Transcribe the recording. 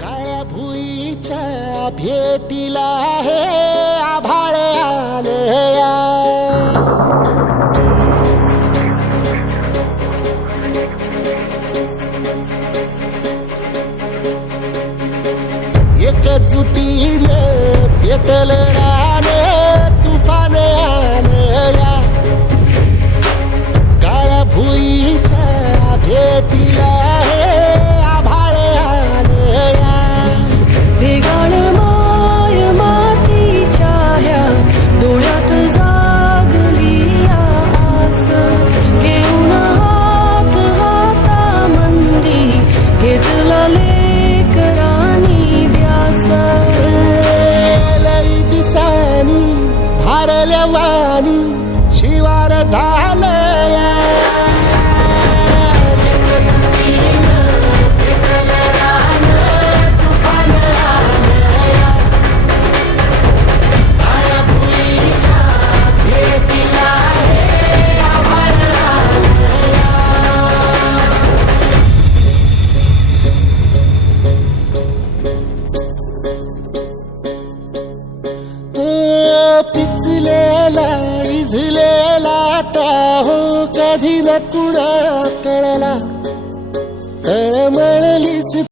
काळ्या भुईच्या भेटीला हे आभाळ आलया. एकजुटीने पेटल रान तुफान आलया. काळ्या भुईच्या भेटीला हे आभाळ आलया. भेगाळ माय मातीच्या ह्या डोळ्यात जागली आस. घेऊन हात हातामंदी घेतला लेकरांनी ध्यास. लई दिसानी भारल्या वाणी शिवार झालया. पिचलेला इझलेला टाहो कधी न कुणा कळला. तळमळलीस